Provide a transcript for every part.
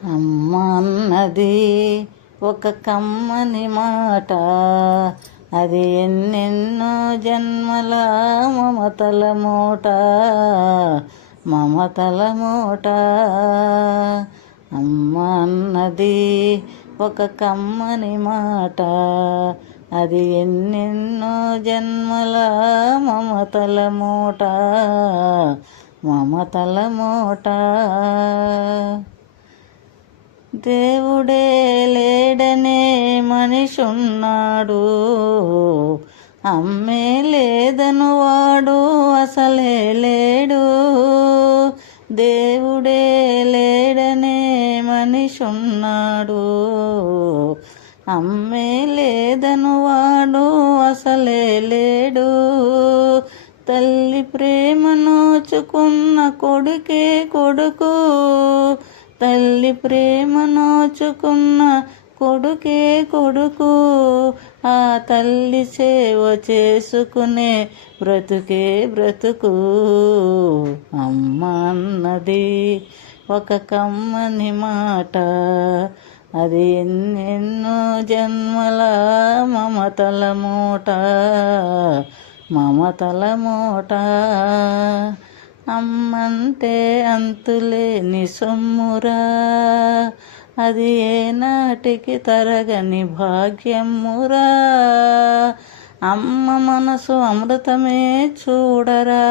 అమ్మ అన్నది ఒక కమ్మని మాట, అది ఎన్నెన్నో జన్మల మమతల మూట, మమతల మూట. అమ్మ అన్నది ఒక కమ్మని మాట, అది ఎన్నెన్నో జన్మల మమతల మూట, మమతల మూట. దేవుడే లేడనే మనిషి ఉన్నాడు, అమ్మే లేదను వాడు అసలే లేడు. దేవుడే లేడనే మనిషి ఉన్నాడు, అమ్మే లేదను వాడు అసలే లేడు. తల్లి ప్రేమ నోచుకున్న కొడుకే కొడుకు, తల్లి ప్రేమ నోచుకున్న కొడుకే కొడుకు. ఆ తల్లి సేవ చేసుకునే బ్రతుకే బ్రతుకు. అమ్మ అన్నది ఒక కమ్మని మాట, అది ఎన్నెన్నో జన్మల మమతల మూట, మమతల మూట. అమ్మంటే అంతులేని సొమ్మురా, అది ఏనాటికి తరగని భాగ్యమురా. అమ్మ మనసు అమృతమే చూడరా,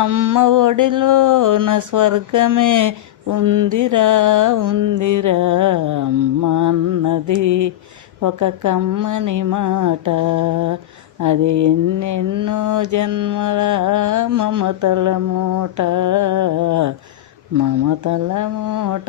అమ్మ ఒడిలోన స్వర్గమే ఉందిరా, ఉందిరా. అమ్మ అన్నది ఒక కమ్మని మాట, అది ఎన్నెన్నో జన్మల మమతల మూట, మమతల మూట.